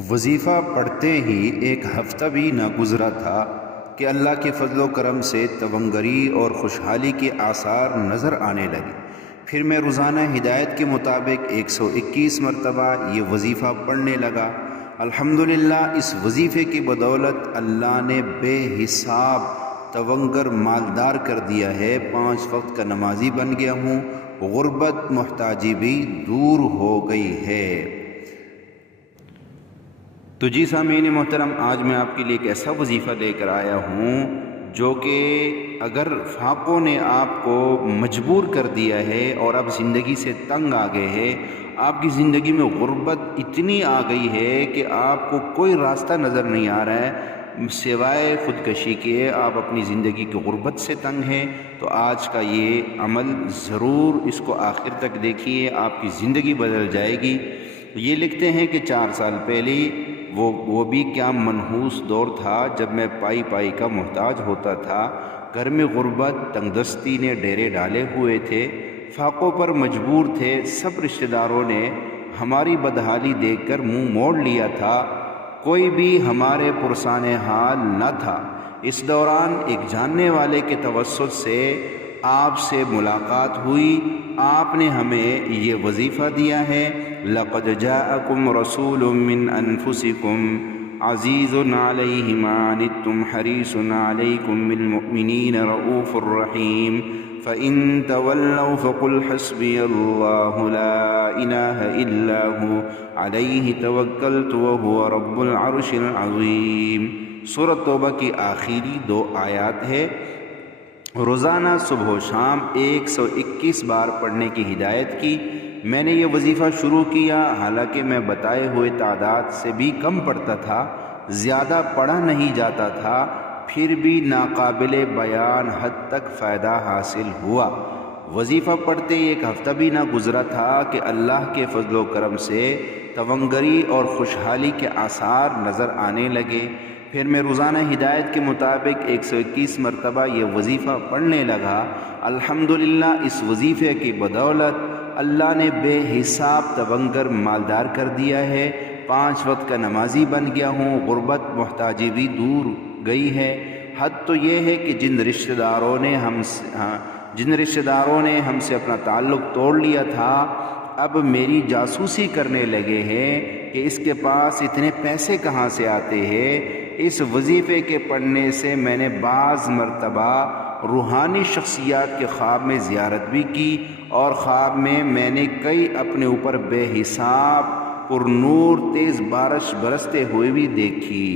وظیفہ پڑھتے ہی ایک ہفتہ بھی نہ گزرا تھا کہ اللہ کے فضل و کرم سے تونگری اور خوشحالی کے آثار نظر آنے لگے۔ پھر میں روزانہ ہدایت کے مطابق 121 مرتبہ یہ وظیفہ پڑھنے لگا۔ الحمدللہ اس وظیفے کی بدولت اللہ نے بے حساب تونگر مالدار کر دیا ہے، 5 وقت کا نمازی بن گیا ہوں، غربت محتاجی بھی دور ہو گئی ہے۔ تو جی سامعین محترم، آج میں آپ کے لیے ایک ایسا وظیفہ لے کر آیا ہوں جو کہ اگر فاقوں نے آپ کو مجبور کر دیا ہے اور آپ زندگی سے تنگ آ گئے ہیں، آپ کی زندگی میں غربت اتنی آ گئی ہے کہ آپ کو کوئی راستہ نظر نہیں آ رہا ہے سوائے خودکشی کے، آپ اپنی زندگی کی غربت سے تنگ ہیں، تو آج کا یہ عمل ضرور اس کو آخر تک دیکھیے، آپ کی زندگی بدل جائے گی۔ یہ لکھتے ہیں کہ 4 سال پہلے وہ بھی کیا منحوس دور تھا جب میں پائی پائی کا محتاج ہوتا تھا، گھر میں غربت تنگ دستی نے ڈیرے ڈالے ہوئے تھے، فاقوں پر مجبور تھے، سب رشتہ داروں نے ہماری بدحالی دیکھ کر منہ موڑ لیا تھا، کوئی بھی ہمارے پرسان حال نہ تھا۔ اس دوران ایک جاننے والے کے توسط سے آپ سے ملاقات ہوئی، آپ نے ہمیں یہ وظیفہ دیا ہے، لَقَدْ جَاءَكُمْ رَسُولٌ مِّنْ أَنفُسِكُمْ عَزِيزٌ عَلَيْهِ مَا عَنِتُّمْ حَرِيصٌ عَلَيْكُمْ بِالْمُؤْمِنِينَ رَءُوفٌ رَحِيمٌ فَإِن تَوَلَّوْا فَقُلْ حَسْبِيَ اللَّهُ لَا إِلَٰهَ إِلَّا هُوَ عَلَيْهِ تَوَكَّلْتُ وَهُوَ رَبُّ الْعَرْشِ الْعَظِيمِ۔ سورۃ توبہ کی آخری 2 آیات ہے۔ روزانہ صبح و شام 121 بار پڑھنے کی ہدایت کی۔ میں نے یہ وظیفہ شروع کیا، حالانکہ میں بتائے ہوئے تعداد سے بھی کم پڑھتا تھا، زیادہ پڑھا نہیں جاتا تھا، پھر بھی ناقابل بیان حد تک فائدہ حاصل ہوا۔ وظیفہ پڑھتے ایک ہفتہ بھی نہ گزرا تھا کہ اللہ کے فضل و کرم سے تونگری اور خوشحالی کے آثار نظر آنے لگے۔ پھر میں روزانہ ہدایت کے مطابق 121 مرتبہ یہ وظیفہ پڑھنے لگا۔ الحمدللہ اس وظیفے کی بدولت اللہ نے بے حساب تونگر مالدار کر دیا ہے، 5 وقت کا نمازی بن گیا ہوں، غربت محتاجی بھی دور گئی ہے۔ حد تو یہ ہے کہ جن رشتہ داروں نے ہم سے اپنا تعلق توڑ لیا تھا، اب میری جاسوسی کرنے لگے ہیں کہ اس کے پاس اتنے پیسے کہاں سے آتے ہیں۔ اس وظیفے کے پڑھنے سے میں نے بعض مرتبہ روحانی شخصیات کے خواب میں زیارت بھی کی، اور خواب میں نے کئی اپنے اوپر بے حساب پر نور تیز بارش برستے ہوئے بھی دیکھی۔